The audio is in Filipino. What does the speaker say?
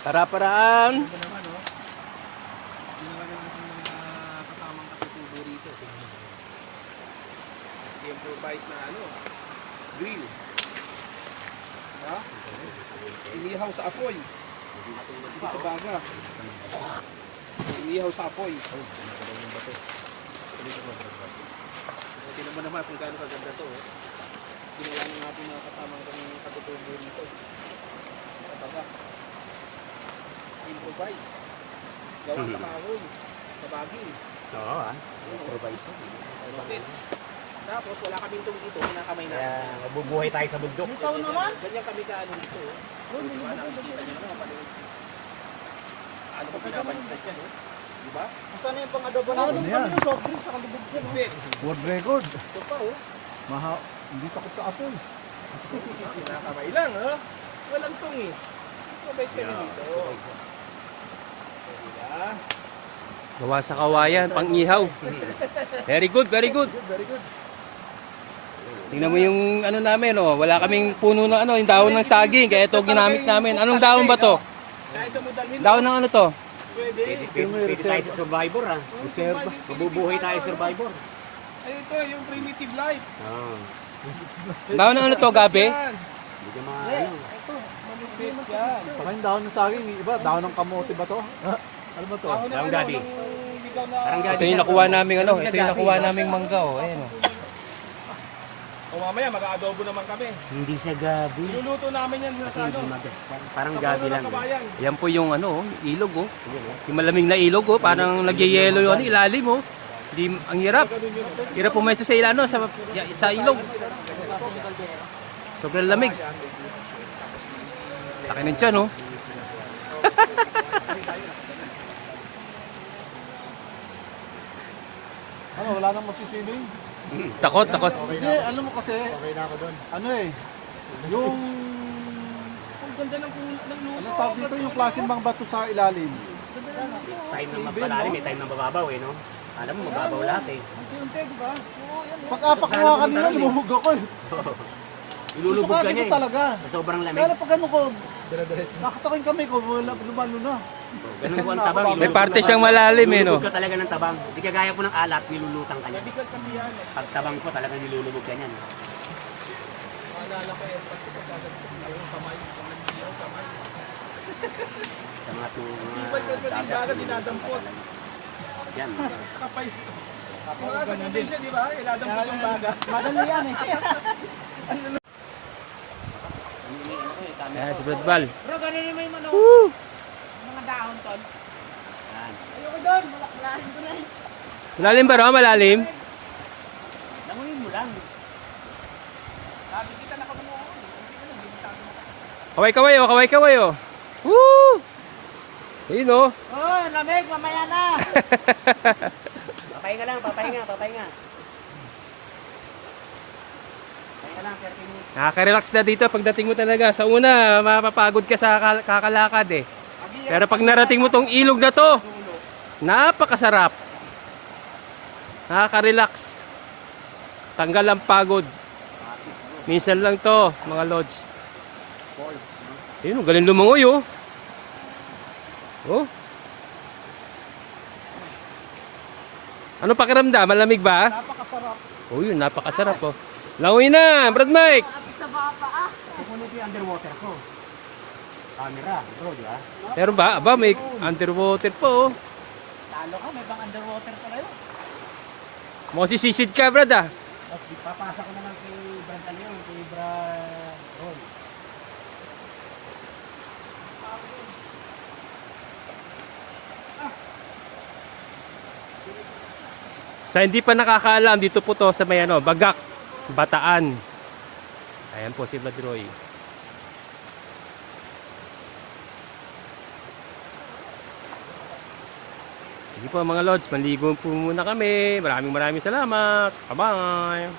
Para-paraan. Ito naman, oh. Ginawa ng mga kasamang katutubo rito. I-improvise na grill. Ha? Inihaw sa apoy. Hindi sa baga. Inihaw sa apoy. Tingnan mo naman kung gaano kaganda to. Ginawa ng ating mga kasamang katutubo rito. Sa baga. Improvise. Gawa sa kahoy. Sa baging. Oo, improvise. Bakit? Tapos wala kaming tong dito, kinakamay natin. Kaya mabubuhay tayo sa bundok. Ikaw naman. Ganyan kami kaano dito. Nakikita nyo naman, ano ba pinapalitan dyan, diba? Saan na yung pang-adobo natin? Ano yan? Kami ng soft drinks sa kalubog dyan. Hindi. World record. Ito pa, Hindi takot sa apoy. Kinakamay lang, walang tong Mabais kami dito. Diba? Gawa sa kawayan, pang-ihaw. Very good, very good. Very good. Tingnan mo yung namin, wala kaming puno na yung dahon ng saging, kaya ito ginamit namin. Anong dahon ba to? Kahit sa mudalhin, Dahon ng ano to? pwede. Pwede tayo sa survivor, ha? Reserva. Mabubuhay tayo survivor. Ay, ito, yung primitive life. Dahon ng ano to, gabi? Yan. Hindi ka Ito, malupit yan. Saka yung dahon ng saging, iba, dahon ng kamote ba to? Ano ba to? Dahon ng Dahon gabi. ng ligaw na... Ito yung nakuha namin ito yung nakuha naming mangga, Ayan, O mamaya, mag-aadobo naman kami. Hindi siya gabi. Iluluto namin yan sa Parang Sa puno ng kabayan. Yan po yung ilog, Yung malamig na ilog, Parang nagyayelo yung ilalim, Hindi, ang hirap. Hirap pumesto sa sa ilog. Sobrang lamig. Laki ng tiyan, Wala nang masisiling. Takot. Hindi, alam mo kasi, yung, Ang ganda ng luto. ano tawag dito, yung klaseng mga bato sa ilalim. Time ng magpalalim, may time ng bababaw, no? Alam mo, mababaw lahat, Unti-unti, di ba? Pag-apak mo nga kanina, lumubog ako Ilulubog ka niya, talaga. Sa sobrang lamig. Kaya pag ano ko, nakatakin kami ko, lumalo na. Ganun po ang tabang. May parte siyang malalim, no? Nilulubog ka talaga ng tabang. Hindi ka gaya po ng alat, nilulutang ka niya. Bigat kasi yan. Pag tabang po, talaga nilulubog ka niyan. Maalala ko yung kamay. Sa mga Ibay ka din baga dinadampot. Yan. Kapay. Mga sa probinsya, di ba? Dinadampot yung baga. Madali yan eh. Ayan, si Brad Val. Bro, ganun mo yung mga dahon ton. Ayoko doon. Malakin ko na eh. Malalim ba raw? Malalim? Langunin mo lang. Sabi kita nakabunuan. Kaway-kaway, Woo! Ayun, Oh, lamig, mamaya na. Papahinga lang, papahinga. Papahinga lang, 30 minutes. Nakaka-relax na dito pagdating mo talaga. Sa una, mapapagod ka sa kakalakad, Pero pag narating mo tong ilog na to, napakasarap. Nakaka-relax. Tanggal ang pagod. Minsan lang to, mga lodge. Ayun, galing lumangoy, Ano pakiramdam? Malamig ba? Napakasarap. Yun, napakasarap, Langoy na, Brad Mike! Kapit sa baba ah. Kukunin ko yung underwater ko. Camera, bro, di ba? Pero ba? Aba, may underwater po, Talo ka, may pang underwater pa kayo. Masisisid ka, Brad, Papasa ko na lang kay Brad kay Brad Ron. Sa hindi pa nakakaalam, dito po to sa may Bagak, Bataan. Ayan po si Brad Roy. Sige po mga lods, maligo po muna kami. Maraming salamat. Bye-bye!